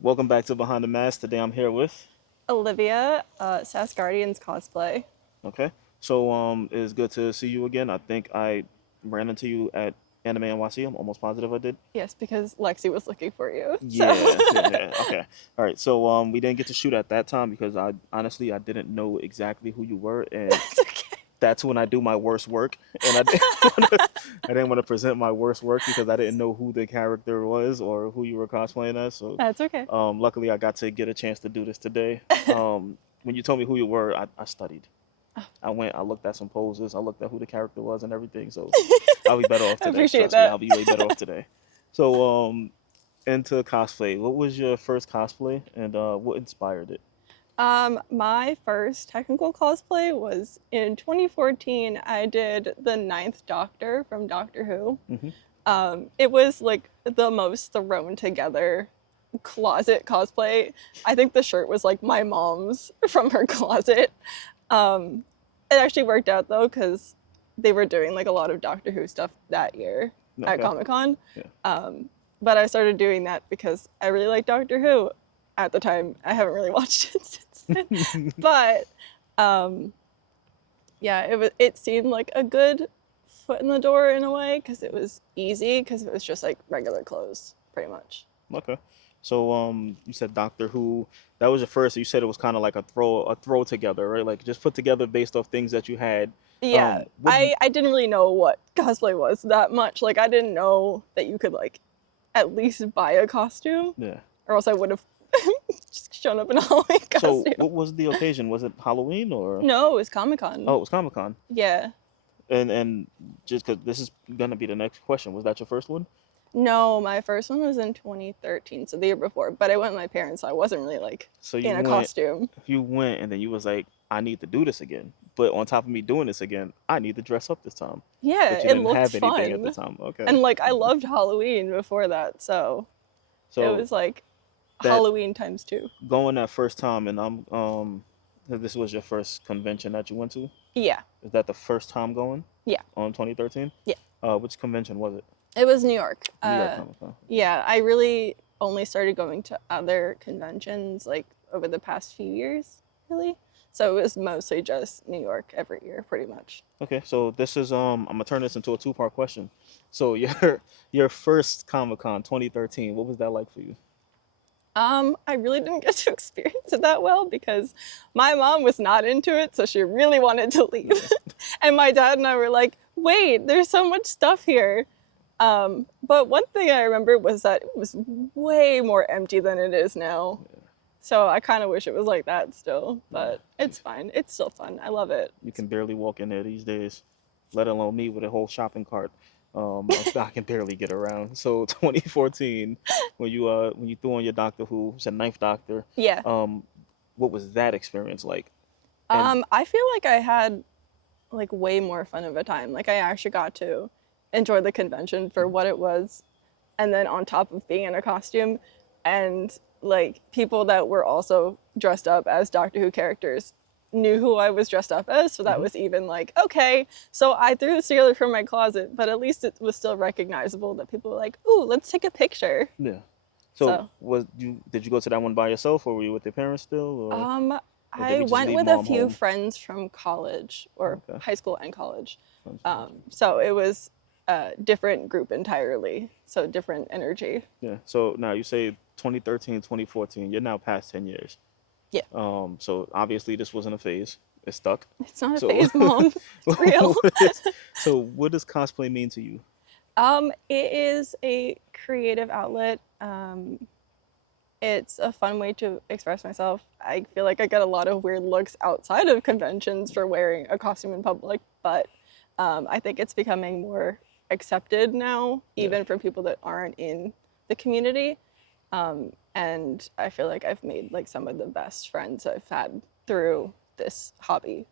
Welcome back to Behind the Mask. Today I'm here with. Olivia, SAS Guardians cosplay. Okay. It's good to see you again. I think I ran into you at Anime NYC. I'm almost positive I did. Yes, because Lexi was looking for you. So Yeah. Okay. All right. We didn't get to shoot at that time because I honestly I didn't know exactly who you were, and it's okay. that's when I do my worst work. And I didn't I didn't want to present my worst work because I didn't know who the character was or who you were cosplaying as. That's okay. Luckily I got to get a chance to do this today. When you told me who you were, I studied. I looked at some poses, I looked at who the character was and everything. So I'll be better off I today. appreciate Trust me, I'll that. be way better off today. So into cosplay, what was your first cosplay and what inspired it? My first technical cosplay was in 2014. I did the Ninth Doctor from Doctor Who. Hmm. It was like the most thrown together closet cosplay. I think the shirt was like my mom's from her closet. Um, it actually worked out though because they were doing like a lot of Doctor Who stuff that year at Okay. Comic Con. Yeah. Um, but I started doing that because I really liked Doctor Who at the time. I haven't really watched it since then, but um, yeah, it seemed like a good foot in the door in a way because it was easy because it was just like regular clothes pretty much. Okay. You said Doctor Who. That was your first. You said it was kind of like a throw together, right? Like just put together based off things that you had. Yeah, What do you? I didn't really know what cosplay was that much. Like I didn't know that you could like at least buy a costume, Yeah. or else I would have just shown up in a Halloween So costume. what was the occasion? Was it Halloween or? No, it was Comic Oh, Con. it was Comic Con. Yeah. And just because this is gonna be the next question, was that your first one? No, my first one was in 2013, so the year before. But I went with my parents, so I wasn't really like So in a costume. you went, and then you was like, I need to do this again. But on top of me doing this again, I need to dress up this time. Yeah, But you it didn't looked have anything at the fun. time. Okay. And like I loved Halloween before that, so it So was like that Halloween times two. going that first time, and this was your first convention that you went to. Yeah, Is that the first time going yeah, on 2013? yeah. Which convention was it? It was New York. New York Comic Con. Yeah, I really only started going to other conventions like over the past few years, really. So it was mostly just New York every year, pretty much. Okay, so this is I'm gonna turn this into a two-part question. So your first Comic Con 2013, what was that like for you? I really didn't get to experience it that well because my mom was not into it, so she really wanted to leave. Yeah. And my dad and I were like, wait, there's so much stuff here. But one thing I remember was that it was way more empty than it is now. So I kind of wish it was like that still, Yeah. but it's fine. It's still fun. I love it. You can barely walk in there these days, let alone me with a whole shopping cart. I can barely get around. So 2014, when you threw on your Doctor Who, said Ninth Doctor, Yeah. um, what was that experience like? And I feel like I had like way more fun of a time. Like I actually got to enjoy the convention for what it was, and then on top of being in a costume, and like people that were also dressed up as Doctor Who characters knew who I was dressed up as, so that mhm, was even like, okay, so I threw this together from my closet, but at least it was still recognizable that people were like, ooh, let's take a picture. yeah. So So was you did you go to that one by yourself, or were you with your parents still, um or did I we just went leave with a mom few home? friends from college or Okay. high school and college. Friends from high school. So it was a different group entirely, so different energy. Yeah. So now you say 2013, 2014. You're now past 10 years. Yeah, So obviously this wasn't a phase. It stuck. it's not a So, phase, mom. It's real. what does cosplay mean to you? It is a creative outlet. It's a fun way to express myself. I feel like I get a lot of weird looks outside of conventions for wearing a costume in public, but I think it's becoming more accepted now, Yeah. even for people that aren't in the community. And I feel like I've made like some of the best friends I've had through this hobby.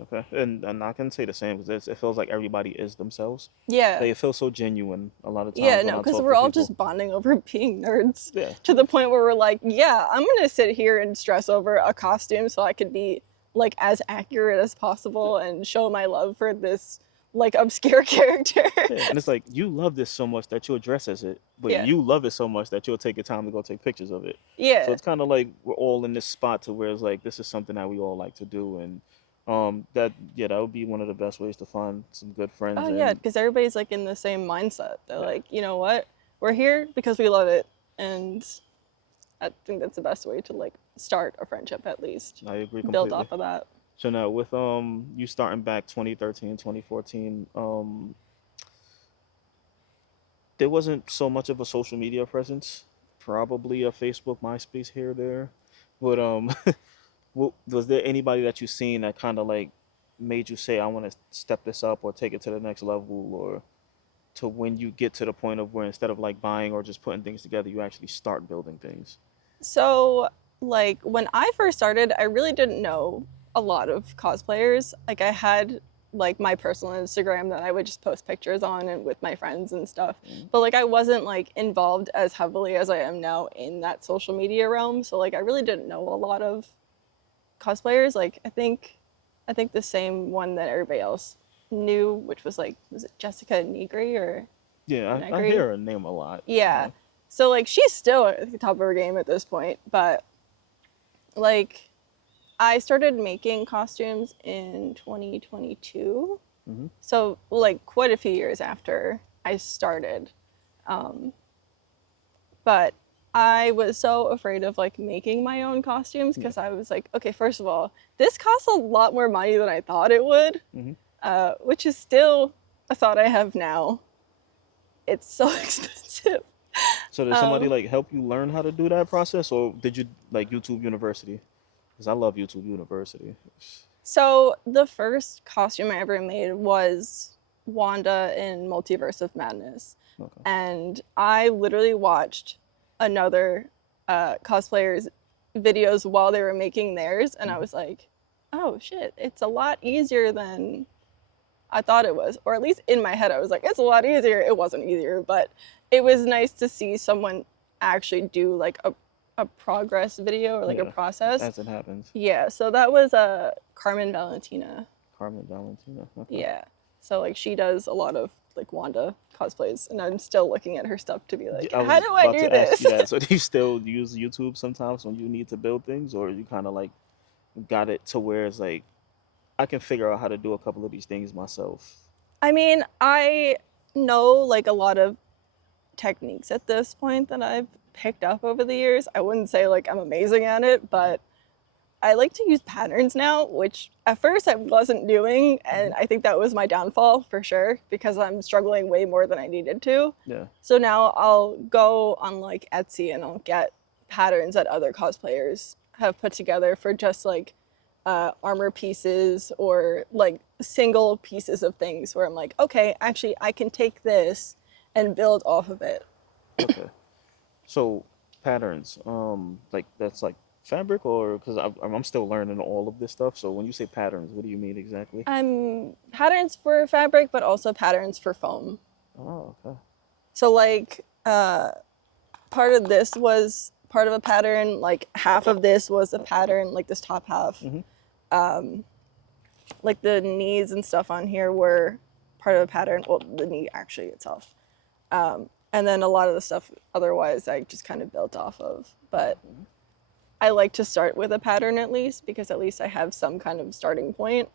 Okay. And I can say the same because it feels like everybody is themselves. Yeah, They feel so genuine a lot of yeah, times when no, I because talk we're to all people. just bonding over being nerds Yeah. to the point where we're like, yeah, I'm gonna sit here and stress over a costume so I could be like as accurate as possible and show my love for this like obscure character. Yeah, and it's like you love this so much that you'll dress as it, but Yeah. you love it so much that you'll take your time to go take pictures of it. So Yeah. it's kind of like we're all in this spot to where it's like this is something that we all like to do, and that yeah, that would be one of the best ways to find some good Oh friends. yeah, And because everybody's like in the same mindset. They're yeah, like, you know what? We're here because we love it, and I think that's the best way to like start a friendship at least. I agree Build completely. off of that. So now with you starting back 2013, 2014, there wasn't so much of a social media presence. Probably a Facebook, MySpace here or there, but was there anybody that you seen that kind of like made you say, I want to step this up or take it to the next level, or to when you get to the point of where instead of like buying or just putting things together, you actually start building things? So, like, when I first started, I really didn't know a lot of cosplayers. Like, I had like my personal Instagram that I would just post pictures on and with my friends and stuff. Mhm. But like I wasn't like involved as heavily as I am now in that social media realm. So like I really didn't know a lot of cosplayers. Like I think the same one that everybody else knew, which was like was it Jessica Negri or Yeah, I Negri? hear her name a lot. Yeah. So like she's still at the top of her game at this point, but like I started making costumes in 2022. Hmm. So like quite a few years after I started. Um, but I was so afraid of like making my own costumes Yeah. because I was like, okay, first of all, this costs a lot more money than I thought it would, Hmm. which is still a thought I have now. It's so expensive. So did somebody Um, like help you learn how to do that process, or did you like YouTube University? Because I love YouTube University. so the first costume I ever made was Wanda in Multiverse of Madness, Okay. and I literally watched another cosplayer's videos while they were making theirs, and I Hmm. was like, oh shit, it's a lot easier than I thought it was, or at least in my head, I was like, it's a lot easier. It wasn't easier, but it was nice to see someone actually do like a progress video or like a Yeah, process. as it happens. Yeah, so that was Carmen Valentina. Carmen Valentina. Okay. Yeah, so like she does a lot of like Wanda cosplays, and I'm still looking at her stuff to be Yeah, like, I how was do I about do to ask this? you that. So do you still use YouTube sometimes when you need to build things, or you kind of like got it to where it's like I can figure out how to do a couple of these things myself? I mean, I know like a lot of techniques at this point that I've picked up over the years. I wouldn't say like I'm amazing at it, but I like to use patterns now, which at first I wasn't doing, Hmm. and I think that was my downfall for sure because I'm struggling way more than I needed to. Yeah. So now I'll go on like Etsy and I'll get patterns that other cosplayers have put together for just like armor pieces or like single pieces of things where I'm like, okay, actually, I can take this and build off of it. Okay. So patterns, like that's like fabric, or because I'm still learning all of this stuff. So when you say patterns, what do you mean exactly? Patterns for fabric, but also patterns for foam. Oh, okay. So like part of this was part of a pattern, like half of this was a pattern, like this top half. Hmm. Um, like the knees and stuff on here were part of a pattern. Well, the knee actually itself. And then a lot of the stuff otherwise I just kind of built off of. But I like to start with a pattern at least because at least I have some kind of starting point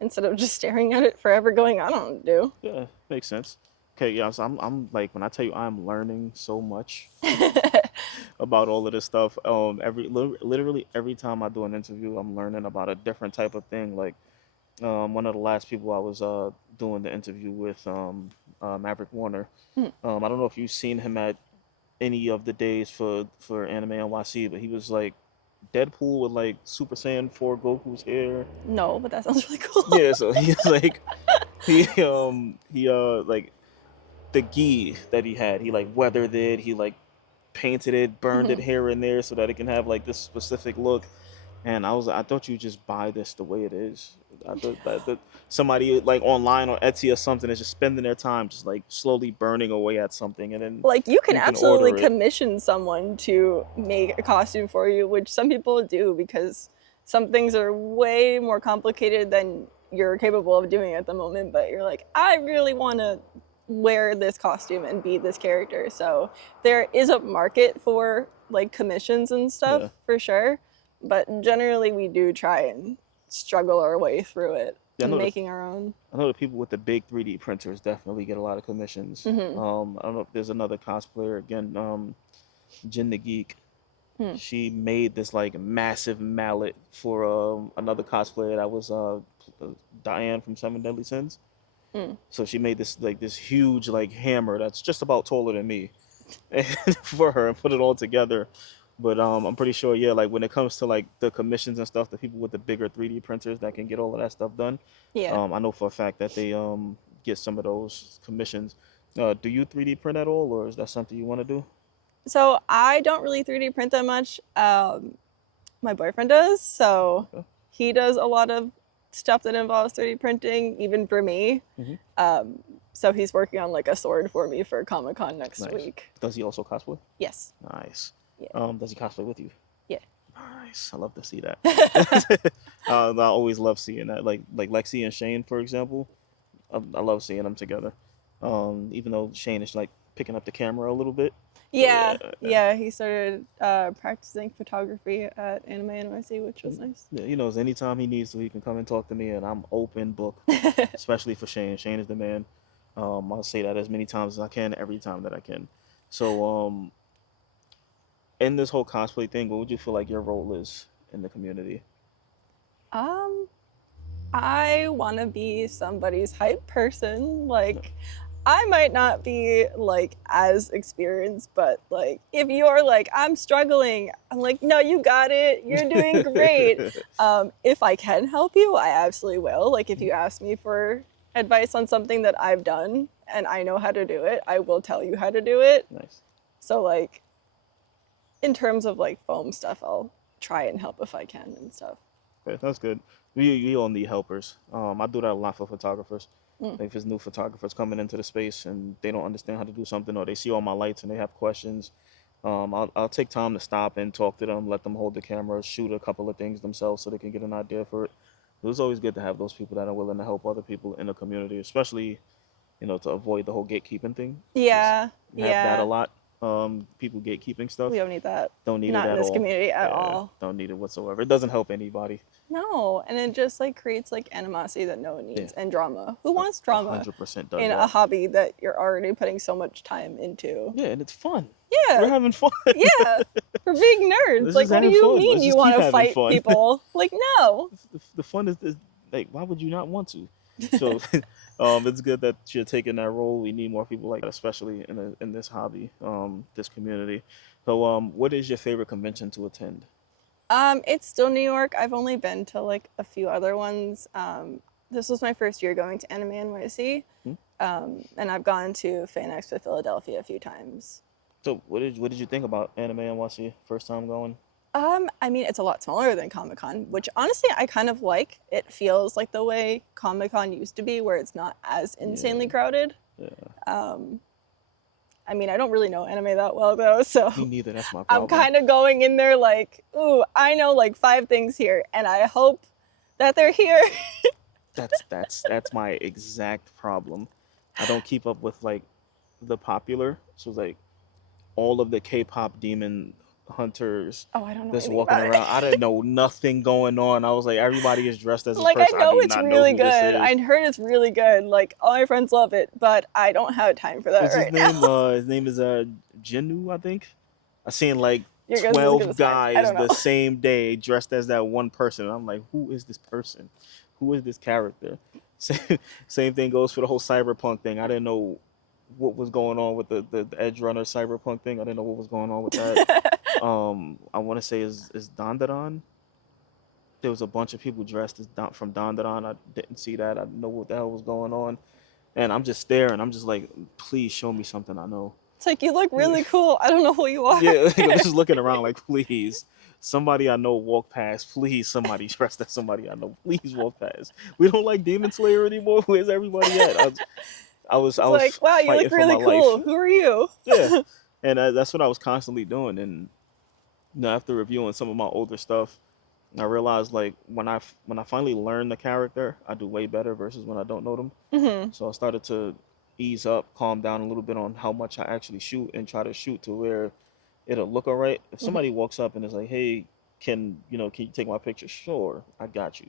instead of just staring at it forever going, I don't do. Yeah, makes sense. Okay, yeah, so I'm like when I tell you I'm learning so much about all of this stuff. Literally every time I do an interview, I'm learning about a different type of thing. Like one of the last people I was doing the interview with, Maverick Warner. I don't know if you've seen him at any of the days for Anime NYC, but he was like Deadpool with like Super Saiyan 4 Goku's hair. No, but that sounds really cool. Yeah, so he's like he like the gi that he had, he like weathered it, he like painted it, burned it here and there so that it can have like this specific look. And I thought you just buy this the way it is. I thought that somebody like online or Etsy or something is just spending their time just like slowly burning away at something, and then Like you can you can absolutely order it. commission someone to make a costume for you, which some people do because some things are way more complicated than you're capable of doing at the moment, but you're like, I really want to wear this costume and be this character. So there is a market for like commissions and stuff Yeah. for sure, but generally we do try and struggle our way through it, Yeah, making our own. I know the people with the big 3D printers definitely get a lot of commissions. Mm-hmm. I don't know if there's another cosplayer again, Jin the Geek. Hmm. She made this like massive mallet for another cosplayer that was Diane from Seven Deadly Sins. Hmm. So she made this huge like hammer that's just about taller than me for her and put it all together. But I'm pretty sure, yeah, like when it comes to like the commissions and stuff, the people with the bigger 3D printers that can get all of that stuff done, Yeah. I know for a fact that they get some of those commissions. Do you 3D print at all, or is that something you want to do? So I don't really 3D print that much. My boyfriend does, so Okay. he does a lot of stuff that involves 3D printing, even for me. Hmm. Um, so he's working on like a sword for me for Comic Con next Nice. week. Does he also cosplay? Yes. Nice. Yeah. Does he cosplay with you? Yeah. Nice. I love to see that. I always love seeing that. Like Lexi and Shane, for example. I love seeing them together. Even though Shane is like picking up the camera a little bit. So Yeah, yeah. yeah. He started practicing photography at Anime NYC, which was nice. Yeah, he knows anytime he needs to, he can come and talk to me, and I'm open book, especially for Shane. Shane is the man. I'll say that as many times as I can, every time that I can. So, in this whole cosplay thing, what would you feel like your role is in the community? um, I want to be somebody's hype person. Yeah. Like, I might not be like as experienced, but like if you're like I'm struggling, I'm like, no, you got it. You're doing great. If I can help you, I absolutely will. Like if you ask me for advice on something that I've done and I know how to do it, I will tell you how to do it. Nice. So like in terms of like foam stuff, I'll try and help if I can and stuff. Okay, that's good. We all need helpers. I do that a lot for photographers. Mm. Like if it's new photographers coming into the space and they don't understand how to do something, or they see all my lights and they have questions, I'll take time to stop and talk to them, let them hold the camera, shoot a couple of things themselves so they can get an idea for it. It's always good to have those people that are willing to help other people in the community, especially to avoid the whole gatekeeping thing. Because Yeah, you have that a yeah. lot. People gatekeeping stuff. We don't need that. Don't need it Not in at this all. community at Yeah, all. don't need it whatsoever. It doesn't help anybody. No, and it just like creates like animosity that no one Yeah, needs and drama. Who a wants drama 100% does in that. a hobby that you're already putting so much time into? Yeah, and it's fun. We're Yeah, having fun. yeah. For being nerds. Let's Like, just what do have you fun. mean Let's you just want keep to having fight fun. people? Like, no. The fun is like, why would you not want to? So, it's good that you're taking that role. We need more people like that, especially in this hobby, this community. So, what is your favorite convention to attend? It's still New York. I've only been to like a few other ones. This was my first year going to Anime NYC, Hmm? and I've gone to Fan Expo Philadelphia a few times. So, what did you think about Anime NYC first time going? I mean, it's a lot smaller than Comic Con, which honestly I kind of like. It feels like the way Comic Con used to be, where it's not as insanely Yeah, crowded. yeah. Um, I mean, I don't really know anime that well though, Me so neither. That's my I'm problem. kind of going in there like, ooh, I know like five things here, and I hope that they're here. That's my exact problem. I don't keep up with like the popular. So like all of the K-pop demon hunters Oh, I don't know that's anything walking about around. I it. didn't know nothing going on. I was like, everybody is dressed as this Like, I person. I know do it's not know really who this good. is. I heard it's really good. Like, all my friends love it, but I don't have time for that What's his right name? now. His name is Jinu, I think. I seen like Your guess is as good 12 as mine. I guys don't know. the same day dressed as that one person. I'm like, who is this person? Who is this character? Same thing goes for the whole cyberpunk thing. I didn't know what was going on with the Edge Runner cyberpunk thing. I didn't know what was going on with that. I want to say is Dandadan. There was a bunch of people dressed as from Dandadan. I didn't see that. I didn't know what the hell was going on, and I'm just staring. I'm just like, please show me something I know. It's like, you look really cool. I don't know who you are. Yeah, like, I'm just looking around like, please, somebody I know walk past. Please, somebody dressed as somebody I know. Please walk past. We don't like Demon Slayer anymore. Where's everybody at? I It's was like, wow, you fighting look for my really life. cool. Who are you? Yeah, and that's what I was constantly doing. And after reviewing some of my older stuff, I realized like when I finally learn the character, I do way better versus when I don't know them. Hmm. So I started to ease up, calm down a little bit on how much I actually shoot, and try to shoot to where it'll look all right. If Hmm. somebody walks up and is like, "Hey, can you take my picture?" Sure, I got you.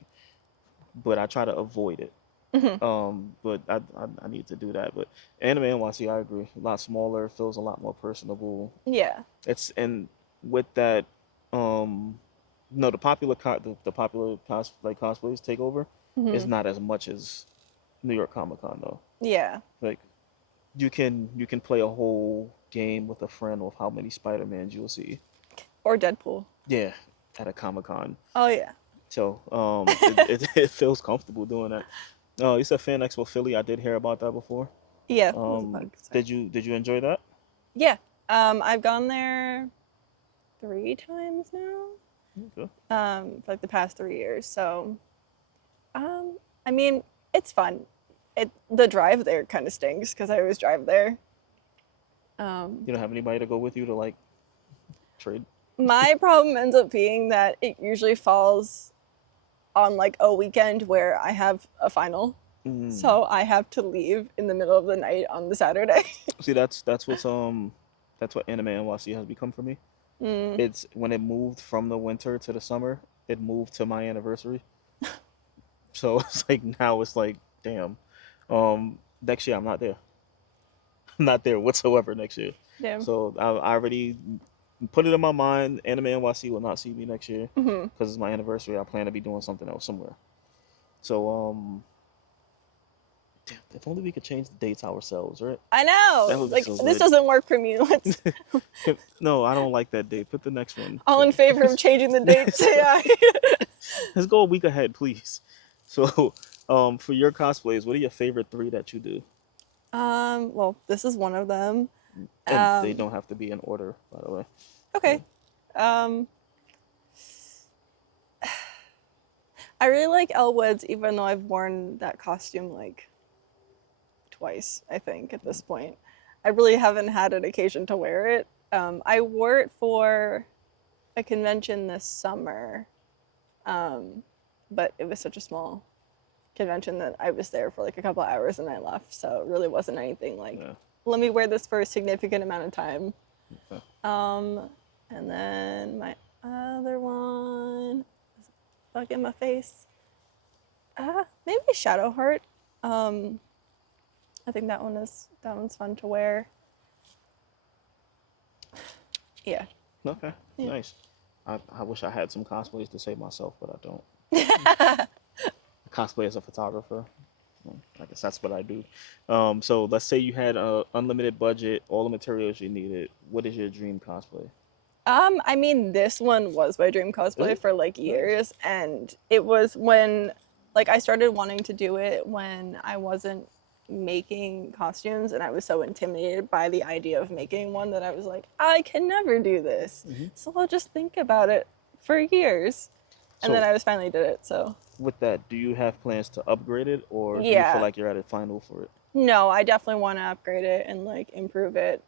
But I try to avoid it. Hmm. But I need to do that. But anime NYC, I agree. A lot smaller, feels a lot more personable. Yeah. It's and with that, no, the popular cosplays take over is Hmm. not as much as New York Comic Con though. Yeah. Like you can play a whole game with a friend of how many Spider-Mans you'll see. Or Deadpool. Yeah, at a Comic Con. Oh yeah. So it feels comfortable doing that. Oh, you said Fan Expo Philly. I did hear about that before. Yeah. It was a bug. Sorry. Did you enjoy that? Yeah. I've gone there 3 times now. Okay. For like the past 3 years. So, I mean, it's fun. The drive there kind of stinks because I always drive there. Um, You don't have anybody to go with you to like trade? my problem ends up being that it usually falls on like a weekend where I have a final. Mm. So I have to leave in the middle of the night on the Saturday. See, that's what Anime NYC has become for me. Mm. It's when it moved from the winter to the summer, it moved to my anniversary. So it's like now it's like, damn. Next year I'm not there. I'm not there whatsoever next year. Damn. So I already put it in my mind. Anime NYC will not see me next year Hmm. because it's my anniversary. I plan to be doing something else somewhere. So damn, if only we could change the dates ourselves, right? I know. That would be Like so this good. doesn't work for me. Let's No, I don't like that date. Put the next one. all in favor of changing the dates. Yeah. Let's go a week ahead, please. So, for your cosplays, what are your favorite three that you do? Well, this is one of them. And they Um, don't have to be in order, by the way. okay. So, Um, I really like Elwood's, even though I've worn that costume like twice, I think, at this point. I really haven't had an occasion to wear it. I wore it for a convention this summer, um, but it was such a small convention that I was there for like a couple hours and I left. So it really wasn't anything like, yeah. let me wear this for a significant amount of time. Okay. Um, and then my other one, bug in my face. Maybe Shadowheart. Um, I think that one's fun to wear. Yeah. Okay. Yeah. Nice. I wish I had some cosplays to save myself, but I don't. Cosplay as a photographer. I guess that's what I do. So let's say you had a unlimited budget, all the materials you needed. What is your dream cosplay? I mean, this one was my dream cosplay Really? for like Nice. years, and it was when, like, I started wanting to do it when I wasn't making costumes, and I was so intimidated by the idea of making one that I was like, I can never do this, Hmm. so I'll just think about it for years, and then So I was finally did it. So with that, do you have plans to upgrade it, or do you feel yeah, like you're at a final for it? no, I definitely want to upgrade it and like improve it,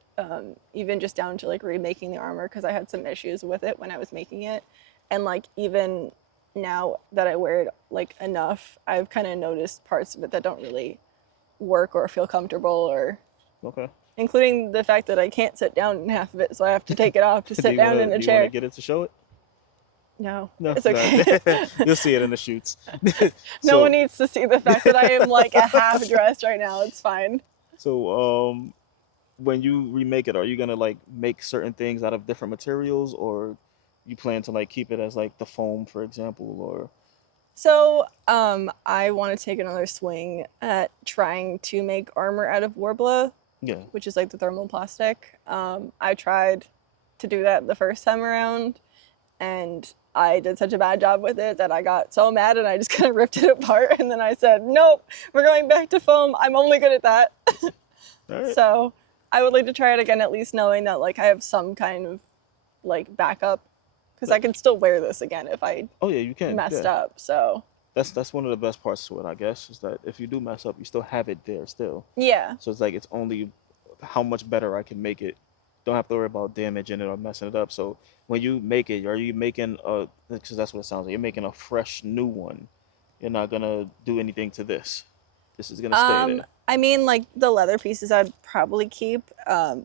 even just down to like remaking the armor because I had some issues with it when I was making it, and like even now that I wear it like enough, I've kind of noticed parts of it that don't really work or feel comfortable, or Okay. including the fact that I can't sit down in half of it, so I have to take it off to Do sit you down wanna in a do you wanna chair. get it to show it? No, No, it's no. okay. You'll see it in the shoots. No one So needs to see the fact that I am like a half dressed right now. It's fine. so when you remake it, are you gonna like make certain things out of different materials, or you plan to like keep it as like the foam, for example, or So, I want to take another swing at trying to make armor out of Warbler, yeah. which is like the thermal plastic. I tried to do that the first time around, and I did such a bad job with it that I got so mad and I just kind of ripped it apart. And then I said, nope, we're going back to foam. I'm only good at that. All right. So, I would like to try it again, at least knowing that like I have some kind of like backup, because I Nice. can still wear this again if I Oh yeah, you can. messed Yeah. up. So, That's one of the best parts to it, I guess, is that if you do mess up, you still have it there still. yeah. So it's like it's only how much better I can make it don't have to worry about damaging it or messing it up. So when you make it, are you making a, because that's what it sounds like, you're making a fresh new one. You're not gonna do anything to this. This is gonna stay there. I mean, like the leather pieces I'd probably keep,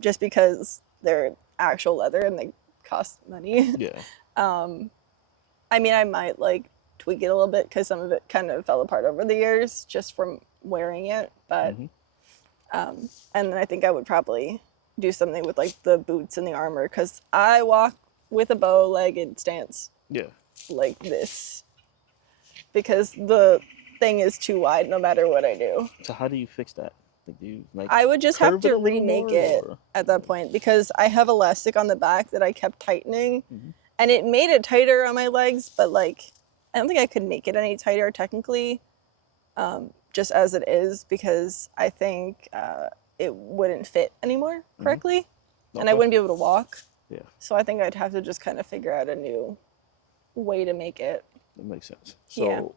just because they're actual leather and they cost money. Yeah. I mean, I might like tweak it a little bit because some of it kind of fell apart over the years just from wearing it. But Hmm. and then I think I would probably do something with like the boots and the armor because I walk with a bow-legged stance Yeah. like this because the thing is too wide no matter what I do. So how do you fix that? Like, do you like I would just have curve it to a little remake more, it or? at that point because I have elastic on the back that I kept tightening Hmm. and it made it tighter on my legs, but like I don't think I could make it any tighter technically, just as it is because I think it wouldn't fit anymore Hmm. correctly and I Okay. wouldn't be able to walk. Yeah, So I think I'd have to just kind of figure out a new way to make it. that makes sense. Yeah. So,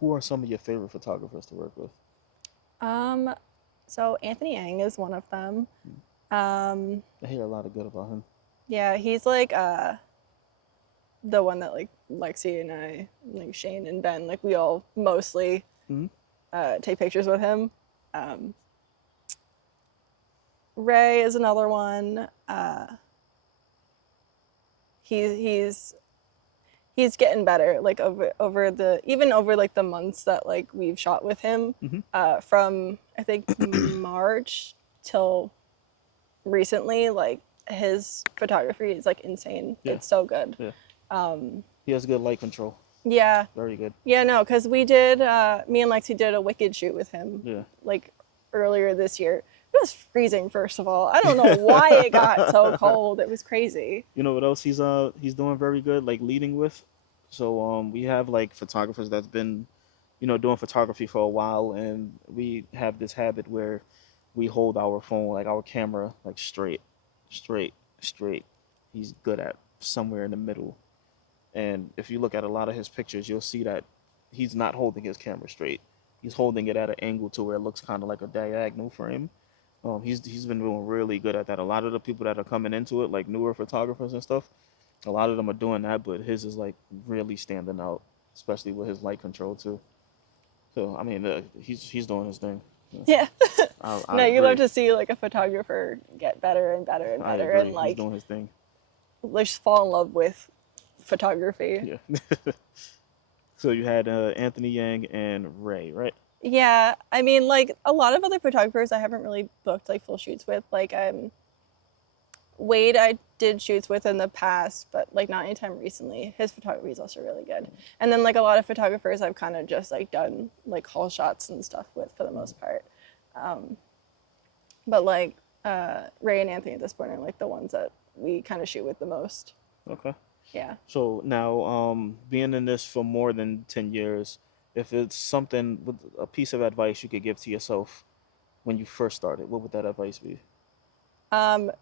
who are some of your favorite photographers to work with? Um, so Anthony Yang is one of them. Mm. Um, I hear a lot of good about him. yeah, he's like the one that like Lexi and I, like Shane and Ben, like we all mostly Hmm. take pictures with him. Um, Ray is another one. He's he's getting better. Like over the even over like the months that like we've shot with him, Hmm. from I think March till recently, like his photography is like insane. Yeah, It's so good. yeah. Um, He has good light control. yeah, Very good. yeah, no, because we did, me and Lexi did a Wicked shoot with him Yeah. like earlier this year. It was freezing, first of all. I don't know why it got so cold. It was crazy. You know what else he's doing very good, like leading with. So we have like photographers that's been, doing photography for a while, and we have this habit where we hold our phone, like our camera, like straight, straight, straight. He's good at somewhere in the middle. And if you look at a lot of his pictures, you'll see that he's not holding his camera straight. He's holding it at an angle to where it looks kind of like a diagonal frame. He's been doing really good at that. A lot of the people that are coming into it, like newer photographers and stuff, a lot of them are doing that, but his is like really standing out, especially with his light control too. So I mean, he's doing his thing. Yeah, Yeah. I No, you love agree. to see like a photographer get better and better and I better agree. and He's like doing his thing. just fall in love with photography. Yeah. So you had Anthony Yang and Ray, right? Yeah, I mean, like a lot of other photographers I haven't really booked like full shoots with. Like Wade, I did shoots with in the past, but like not anytime recently. His photography is also really good. And then like a lot of photographers I've kind of just like done like haul shots and stuff with for the most part. Um, but like Ray and Anthony at this point are like the ones that we kind of shoot with the most. Okay. Yeah. So now, being in this for more than 10 years, if it's something with a piece of advice you could give to yourself when you first started, what would that advice be? Um,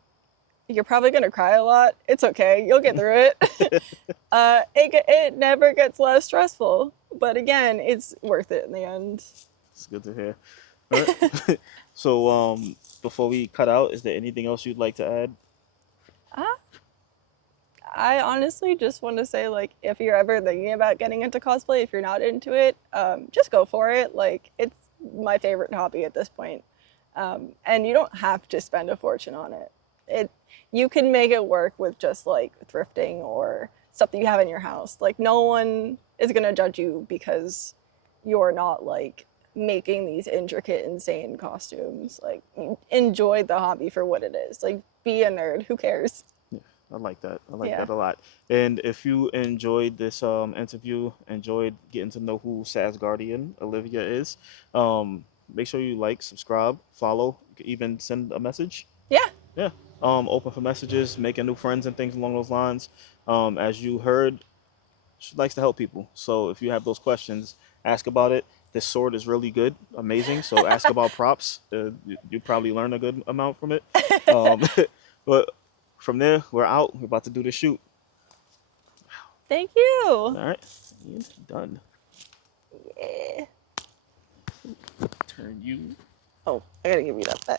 you're probably gonna cry a lot. It's okay. You'll get through it. It never gets less stressful, but again, it's worth it in the end. It's good to hear. All right. So, before we cut out, is there anything else you'd like to add? Uh, I honestly just want to say, like, if you're ever thinking about getting into cosplay, if you're not into it, just go for it. Like, it's my favorite hobby at this point, and you don't have to spend a fortune on it. It you can make it work with just like thrifting or stuff that you have in your house. Like, no one is gonna judge you because you're not like making these intricate, insane costumes. Like, enjoy the hobby for what it is. Like, be a nerd. Who cares? Yeah, I like that. I like Yeah. that a lot. And if you enjoyed this interview, enjoyed getting to know who Sas Guardian Olivia is, make sure you like, subscribe, follow, even send a message. Yeah. Yeah. Open for messages, making new friends and things along those lines. As you heard, she likes to help people. So if you have those questions, ask about it. This sword is really good, amazing. So ask about props. You probably learn a good amount from it. Um, but from there, we're out. We're about to do the shoot. Thank you. All right, and done. Yeah. Turn you. Oh, I gotta give you that back.